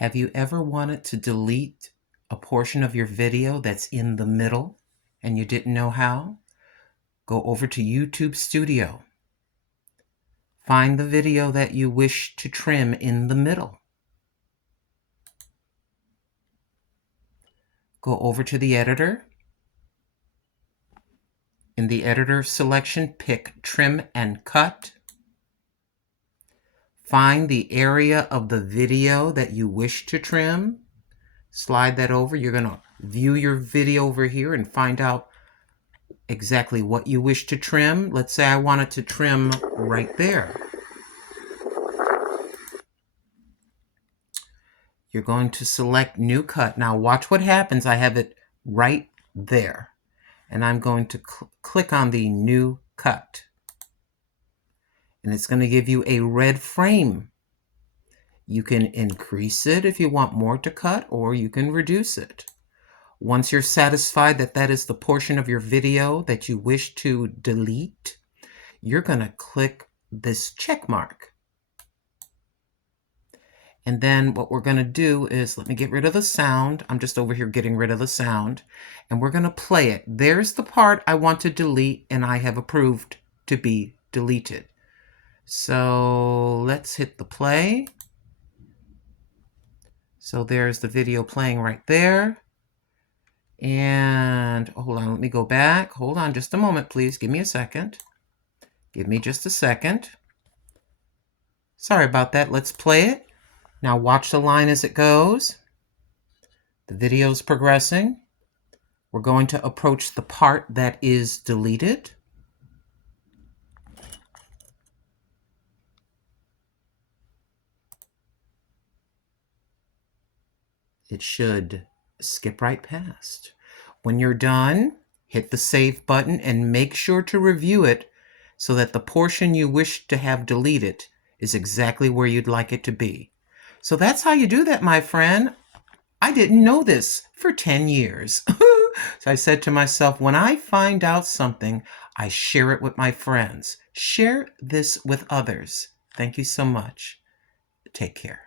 Have you ever wanted to delete a portion of your video that's in the middle and you didn't know how? Go over to YouTube Studio. Find the video that you wish to trim in the middle. Go over to the editor. In the editor selection, pick Trim and Cut. Find the area of the video that you wish to trim. Slide that over. You're going to view your video over here and find out exactly what you wish to trim. Let's say I wanted to trim right there. You're going to select New Cut. Now watch what happens. I have it right there. And I'm going to click on the New Cut. And it's going to give you a red frame. You can increase it if you want more to cut, or you can reduce it. Once you're satisfied that that is the portion of your video that you wish to delete, you're going to click this check mark. And then what we're going to do is, let me get rid of the sound. I'm just over here getting rid of the sound. And we're going to play it. There's the part I want to delete and I have approved to be deleted. So let's hit the play. So there's the video playing right there. And hold on, let me go back. Hold on just a moment, please. Give me a second. Give me just a second. Sorry about that. Let's play it. Now watch the line as it goes. The video's progressing. We're going to approach the part that is deleted. It should skip right past. When you're done, hit the save button and make sure to review it so that the portion you wish to have deleted is exactly where you'd like it to be. So that's how you do that, my friend. I didn't know this for 10 years. So I said to myself, when I find out something, I share it with my friends. Share this with others. Thank you so much. Take care.